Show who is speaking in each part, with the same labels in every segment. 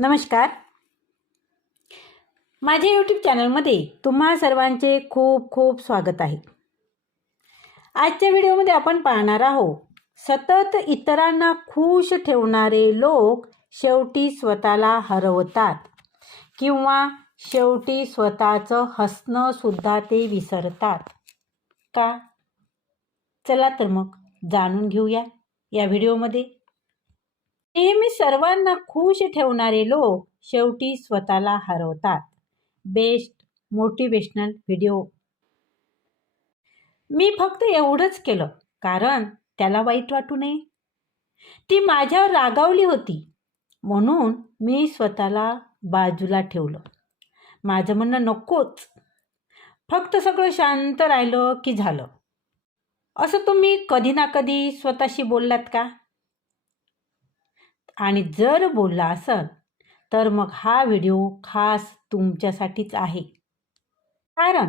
Speaker 1: नमस्कार. माझ्या यूट्यूब चॅनलमध्ये तुम्हा सर्वांचे खूप खूप स्वागत आहे. आजच्या व्हिडिओमध्ये आपण पाहणार आहोत सतत इतरांना खुश ठेवणारे लोक शेवटी स्वतःला हरवतात किंवा शेवटी स्वतःचं हसणंसुद्धा ते विसरतात. का? चला तर मग जाणून घेऊया या व्हिडिओमध्ये. नेहमी सर्वांना खुश ठेवणारे लोक शेवटी स्वतःला हरवतात. Best motivational video. मी फक्त एवढंच केलं कारण त्याला वाईट वाटू नये. ती माझ्यावर रागावली होती म्हणून मी स्वतःला बाजूला ठेवलं. माझं म्हणणं नकोच. फक्त सगळं शांत राहिलं की झालं. असं तुम्ही कधी ना कधी स्वतःशी बोललात का? आणि जर बोलला असेल तर मग हा व्हिडिओ खास तुमच्यासाठीच आहे. कारण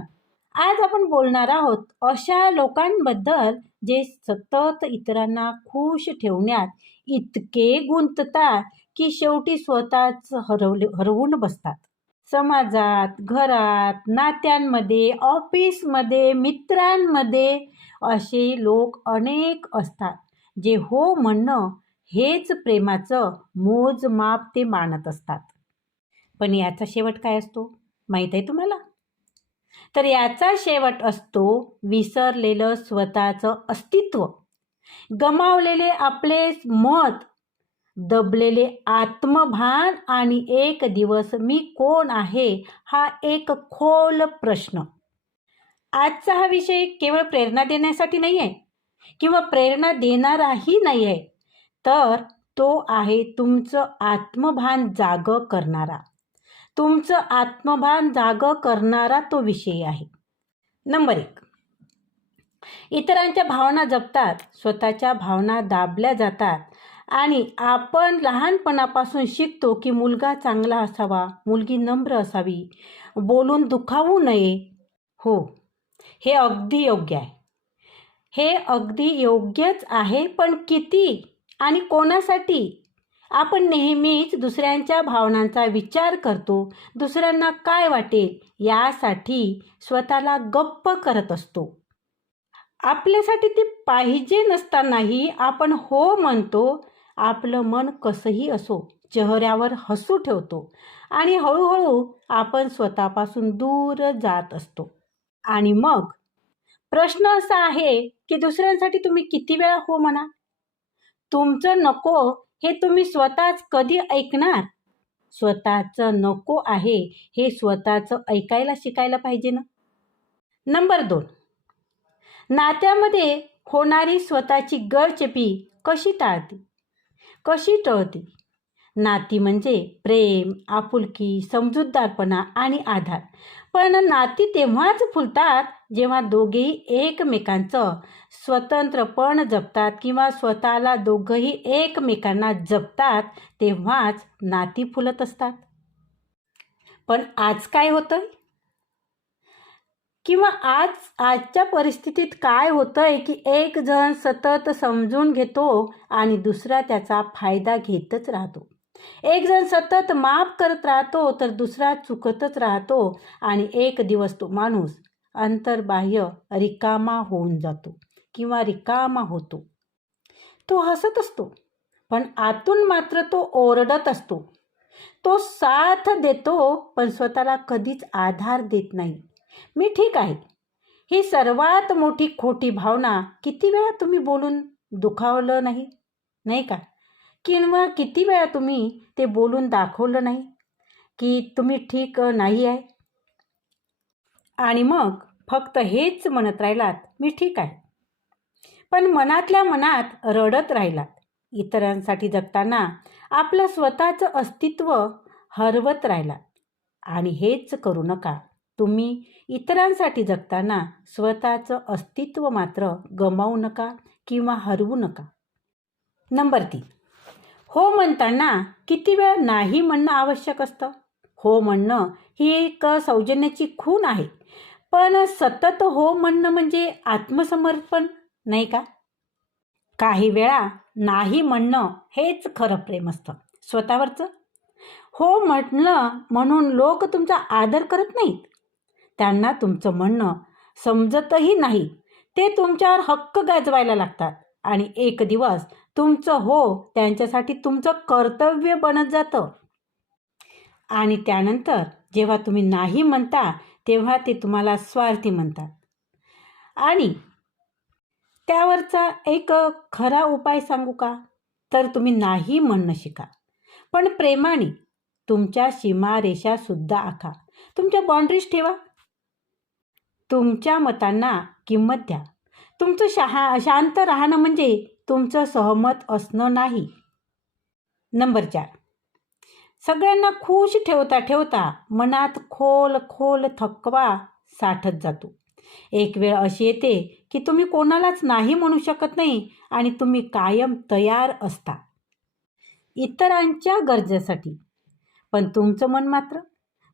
Speaker 1: आज आपण बोलणार आहोत अशा लोकांबद्दल जे सतत इतरांना खुश ठेवण्यात इतके गुंततात की शेवटी स्वतःच हरवले हरवून बसतात. समाजात घरात नात्यांमध्ये ऑफिसमध्ये मित्रांमध्ये असे लोक अनेक असतात जे हो म्हणणं हेच प्रेमाचं मोजमाप ते मानत असतात. पण याचा शेवट काय असतो? माहीत आहे तुम्हाला? तर याचा शेवट असतो विसरलेलं स्वतःचं अस्तित्व. गमावलेले आपले मत दबलेले आत्मभान आणि एक दिवस मी कोण आहे हा एक खोल प्रश्न. आजचा हा विषय केवळ प्रेरणा देण्यासाठी नाही आहे किंवा प्रेरणा देणाराही नाही आहे तर तो आहे तुमचं आत्मभान जाग करणारा. तुमचं आत्मभान जाग करणारा तो विषय आहे. नंबर एक. इतरांच्या भावना जपतात स्वतःच्या भावना दाबल्या जातात आणि आपण लहानपणापासून शिकतो की मुलगा चांगला असावा मुलगी नम्र असावी बोलून दुखावू नये. हो हे अगदी योग्य आहे. हे अगदी योग्यच आहे पण किती? आणि कोणासाठी? आपण नेहमीच दुसऱ्यांच्या भावनांचा विचार करतो. दुसऱ्यांना काय वाटेल यासाठी स्वतःला गप्प करत असतो. आपल्यासाठी ते पाहिजे नसतानाही आपण हो म्हणतो. आपलं मन कसंही असो चेहऱ्यावर हसू ठेवतो आणि हळूहळू आपण स्वतःपासून दूर जात असतो. आणि मग? प्रश्न असा आहे की दुसऱ्यांसाठी तुम्ही किती वेळा हो म्हणा? तुमचं नको हे तुम्ही स्वतःच कधी ऐकणार? स्वतःचं नको आहे हे स्वतःचं ऐकायला शिकायला पाहिजे ना? नंबर दोन. नात्यामध्ये होणारी स्वतःची गळचेपी कशी टाळते? कशी टळते? नाती म्हणजे प्रेम आपुलकी समजूतदारपणा आणि आधार. पण नाती तेव्हाच फुलतात जेव्हा दोघेही एकमेकांचं स्वतंत्रपण जपतात किंवा स्वतःला दोघंही एकमेकांना जपतात तेव्हाच नाती फुलत असतात. पण आज काय होतंय? किंवा आज आजच्या परिस्थितीत काय होतंय की एक जण सतत समजून घेतो आणि दुसरा त्याचा फायदा घेतच राहतो? एक जण सतत माफ करत राहतो तर दुसरा चुकतच राहतो आणि एक दिवस तो माणूस अंतर्बाह्य रिकामा होऊन जातो किंवा रिकामा होतो. तो हसत असतो पण आतून मात्र तो ओरडत असतो. तो साथ देतो पण स्वतःला कधीच आधार देत नाही. मी ठीक आहे. ही सर्वात मोठी खोटी भावना किती वेळा तुम्ही बोलून दुखावलं नाही? नाही का? किंवा किती वेळा तुम्ही ते बोलून दाखवलं नाही? की तुम्ही ठीक नाही आहे? आणि मग फक्त हेच म्हणत राहिलात मी ठीक आहे. पण मनातल्या मनात रडत राहिलात. इतरांसाठी जगताना आपलं स्वतःचं अस्तित्व हरवत राहिलात. आणि हेच करू नका. तुम्ही इतरांसाठी जगताना स्वतःचं अस्तित्व मात्र गमावू नका किंवा हरवू नका. नंबर तीन. हो म्हणताना किती वेळ नाही म्हणणं आवश्यक असतं? हो म्हणणं ही एक सौजन्याची खूण आहे. पण सतत हो म्हणणं म्हणजे आत्मसमर्पण नाही का? काही वेळा नाही म्हणणं हेच खरं प्रेम असतं. स्वतःवरचं? हो म्हटलं म्हणून लोक तुमचा आदर करत नाहीत. त्यांना तुमचं म्हणणं समजतही नाही. ते तुमच्यावर हक्क गाजवायला लागतात. आणि एक दिवस तुमचं हो त्यांच्यासाठी तुमचं कर्तव्य बनत जातं. आणि त्यानंतर जेव्हा तुम्ही नाही म्हणता तेव्हा ते तुम्हाला स्वार्थी म्हणतात. आणि त्यावरचा एक खरा उपाय सांगू का? तर तुम्ही नाही म्हणणं शिका. पण प्रेमाने तुमच्या सीमारेषासुद्धा आखा. तुमच्या बाउंड्रीज ठेवा. तुमच्या मतांना किंमत द्या. तुमचं शहा शांत राहणं म्हणजे तुमचं सहमत असणं नाही. नंबर चार. सगळ्यांना खुश ठेवता ठेवता मनात खोल खोल थकवा साठत जातो. एक वेळ अशी येते की तुम्ही कोणालाच नाही म्हणू शकत नाही आणि तुम्ही कायम तयार असता. इतरांच्या गरजेसाठी. पण तुमचं मन मात्र?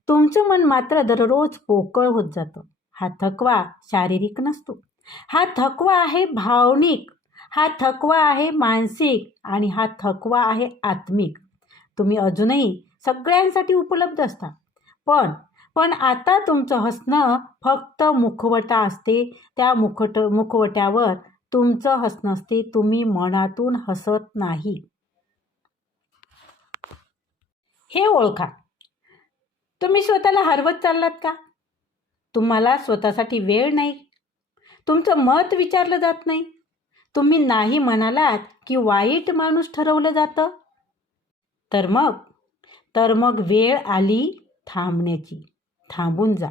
Speaker 1: तुमचं मन मात्र दररोज पोकळ होत जातं. हा थकवा शारीरिक नसतो. हा थकवा आहे भावनिक हा थकवा आहे मानसिक आणि हा थकवा आहे आत्मिक. तुम्ही अजूनही सगळ्यांसाठी उपलब्ध असता. पण पण आता तुमचं हसणं फक्त मुखवटा असते. त्या मुखट मुखवट्यावर तुमचं हसणं असते. तुम्ही मनातून हसत नाही. हे ओळखा. तुम्ही स्वतःला हरवत चाललात का? तुम्हाला स्वतःसाठी वेळ नाही. तुमचं मत विचारलं जात नाही. तुम्ही नाही म्हणालात की वाईट माणूस ठरवलं जातं? तर मग? तर मग वेळ आली थांबण्याची. थांबून जा.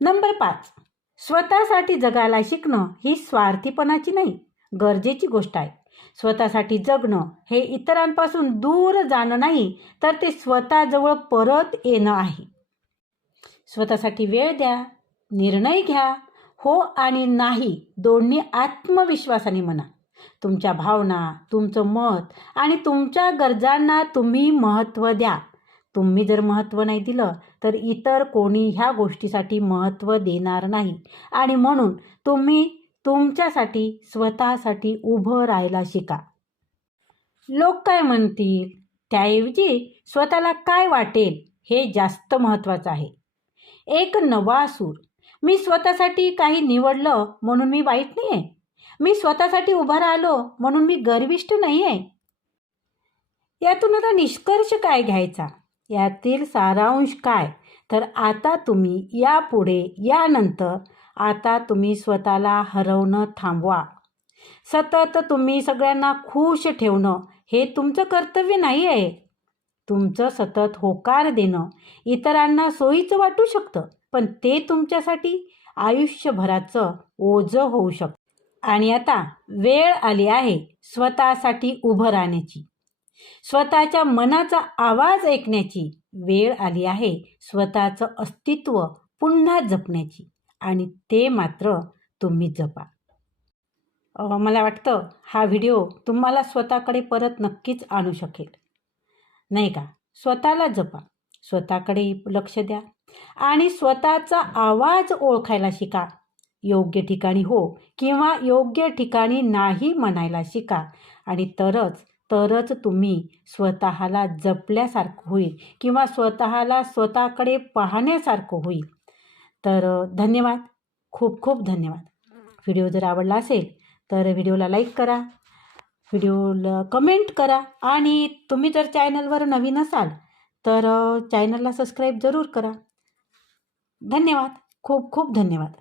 Speaker 1: नंबर पाच. स्वतःसाठी जगायला शिकणं ही स्वार्थीपणाची नाही गरजेची गोष्ट आहे. स्वतःसाठी जगणं हे इतरांपासून दूर जाणं नाही तर ते स्वतःजवळ परत येणं आहे. स्वतःसाठी वेळ द्या निर्णय घ्या हो आणि नाही दोन्ही आत्मविश्वासाने म्हणा. तुमच्या भावना तुमचं मत आणि तुमच्या गरजांना तुम्ही महत्त्व द्या. तुम्ही जर महत्त्व नाही दिलं तर इतर कोणी ह्या गोष्टीसाठी महत्त्व देणार नाही. आणि म्हणून तुम्ही तुमच्यासाठी स्वतःसाठी उभं राहायला शिका. लोक काय म्हणतील? त्याऐवजी स्वतःला काय वाटेल? हे जास्त महत्त्वाचं आहे. एक नवा सूर. मी स्वतःसाठी काही निवडलं म्हणून मी वाईट नाही आहे मी स्वतःसाठी उभा राहिलो म्हणून मी गर्विष्ट नाही आहे यातून आता निष्कर्ष काय घ्यायचा? यातील सारांश काय? तर आता तुम्ही यापुढे यानंतर आता तुम्ही स्वतःला हरवणं थांबवा. सतत तुम्ही सगळ्यांना खुश ठेवणं हे तुमचं कर्तव्य नाही आहे तुमचं सतत होकार देणं इतरांना सोयीचं वाटू शकतं. पण ते तुमच्यासाठी आयुष्यभराचं ओझं होऊ शकतं. आणि आता वेळ आली आहे स्वतःसाठी उभं राहण्याची. स्वतःच्या मनाचा आवाज ऐकण्याची वेळ आली आहे स्वतःचं अस्तित्व पुन्हा जपण्याची. आणि ते मात्र तुम्ही जपा. मला वाटतं हा व्हिडिओ तुम्हाला स्वतःकडे परत नक्कीच आणू शकेल. नाही का? स्वतःला जपा. स्वतःकडे लक्ष द्या. आणि स्वतःचा आवाज ओळखायला शिका. योग्य ठिकाणी हो किंवा योग्य ठिकाणी नाही म्हणायला शिका. आणि तरच तरच तुम्ही स्वतःला जपल्यासारखं होईल किंवा स्वतःला स्वतःकडे पाहण्यासारखं होईल. तर धन्यवाद. खूप खूप धन्यवाद. व्हिडिओ जर आवडला असेल तर व्हिडिओला लाईक करा. व्हिडिओला कमेंट करा. आणि तुम्ही जर चॅनलवर नवीन असाल तर चॅनलला सबस्क्राईब जरूर करा. धन्यवाद. खूप खूप धन्यवाद.